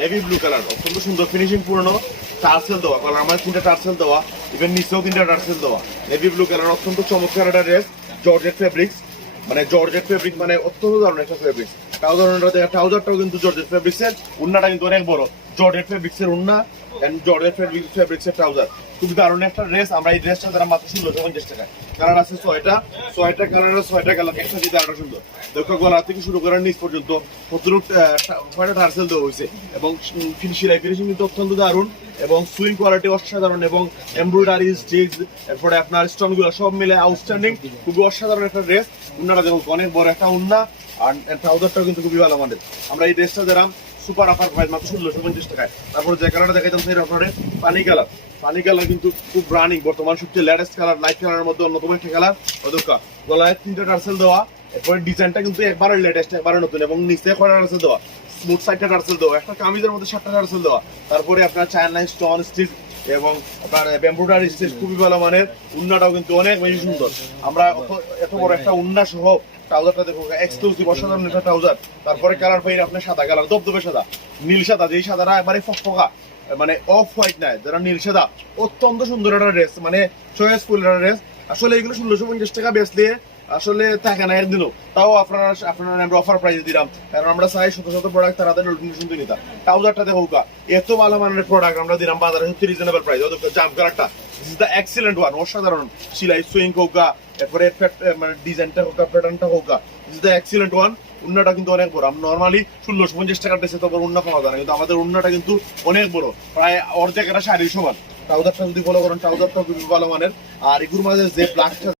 Navy blue colour অত্যন্ত সুন্দর finishing পূর্ণ টার্সেল দেওয়া। কারণ আমার তিনটা টার্সেল দেওয়া। ইভেন নিচেও তিনটা টার্সেল দেওয়া। নেভি ব্লু কালার অত্যন্ত চমৎকার একটা ড্রেস জর্জেট ফেব্রিক্স মানে জর্জেট ফেব্রিক মানে অত্যন্ত ধরনের একটা ফেব্রিক্স ট্রাউজার ট্রাউজারটাও কিন্তু জর্জেট ফেব্রিক্সের উন্নাটা কিন্তু অনেক বড়। জর্জেট ফেব্রিক্সের উন্না এন্ড জর্জেট ফেব্রিক্সের ট্রাউজার খুব দারুণ একটা আমরা মাত্র আছে এবং অত্যন্ত দারুণ। এবং সুইং কোয়ালিটি অসাধারণ এবং এমব্রয়ডারি স্টিচ এরপরে আপনার স্টোনগুলো সব মিলে আউটস্ট্যান্ডিং খুবই অসাধারণ একটা ড্রেস উন্নাটা দেখো অনেক বড় একটা উন্না। আর ট্রাউজারটাও কিন্তু খুবই ভালো মানের। আমরা এই ড্রেসটা দিলাম সুপার অফার প্রাইস মাত্র ষোলোশো পঞ্চাশ টাকায়। তারপরে যে কালারটা দেখাইতাম সেই অফারে পানি কালার পানি কালার কিন্তু খুব রানিং বর্তমান সবচেয়ে লেটেস্ট কালার লাইট কালারের মধ্যে অন্যতম একটা কালার অদকা গলায় তিনটা টার্সেল দেওয়া, এরপরে ডিজাইনটা কিন্তু একবারে লেটেস্ট একবারে নতুন, এবং নিচে করার আছে দেওয়া? সাইডটা টার্সেল দেওয়া। একটা কামিজের মধ্যে সাতটা টার্সেল দেওয়া। তারপরে আপনার স্টোন স্টিচ এবং আপনার স্টিচ খুবই ভালো মানের। উন্নাটাও কিন্তু অনেক বেশি সুন্দর। আমরা এত বড় একটা উন্না সহ ট্রাউজারটা দেখো এক্সক্লুসিভ অসাধারণ একটা ট্রাউজার। তারপরে কালার পাই আপনার সাদা কালার দবদবে সাদা। নীল সাদা, যেই সাদাটা একবারে ফকফকা মানে অফ হোয়াইট নাই যারা নীল সাদা, অত্যন্ত সুন্দর একটা ড্রেস মানে চয়েসফুল একটা ড্রেস আসলে এগুলো ষোলোশো পঞ্চাশ টাকা বেচলে আসলে থাকে না একদিনও তাও আপনারা আপনারা আমরা অফার প্রাইস দিলাম। কারণ আমরা চাই শত শত প্রোডাক্ট তারা নতুন শুনতে নিতাম ট্রাউজারটা দেখো এত ভালো মানের প্রোডাক্ট আমরা দিলাম বাজারে সত্যি রিজনেবল প্রাইস জাম কালারটা দিস দ্য এক্সিলেন্ট ওয়ান অসাধারণ। সিলাই সুইং হোক এরপরে মানে ডিজাইনটা হোক প্যাটার্নটা হোক this is the excellent one উন্নাটা কিন্তু অনেক বড়। আমরা নর্মালি ষোলোশো পঞ্চাশ টাকার দেশে তো উন্না পাওয়া যায় না, কিন্তু আমাদের উন্নাটা কিন্তু অনেক বড়। প্রায় অর্ধেক একটা শাড়ির সমান। ট্রাউজারটা যদি ফলো করেন ট্রাউজারটা খুবই ভালো মানের। আর এগুলোর মাঝে যে ব্ল্যাকটা